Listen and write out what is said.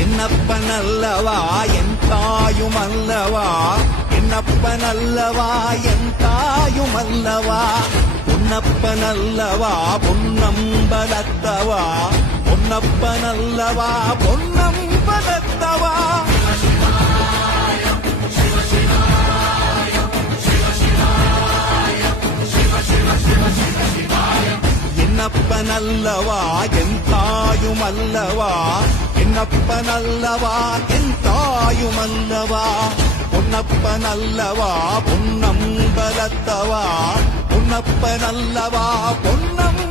என்னப்பனல்லவா என் தாயுமல்லவா, என்னப்பனல்லவா என் தாயுமல்லவா, பொன்னப்பனல்லவா பொன்னம்பலத்தவா, பொன்னப்பனல்லவா பொன்னம்பலத்தவா. என்னப்பனல்லவா என் தாயுமல்லவா, என்னப்பனல்லவா என் தாயுமல்லவா, பொன்னப்பனல்லவா பொன்னம்பலத்தவா, பொன்னப்பனல்லவா பொன்னம்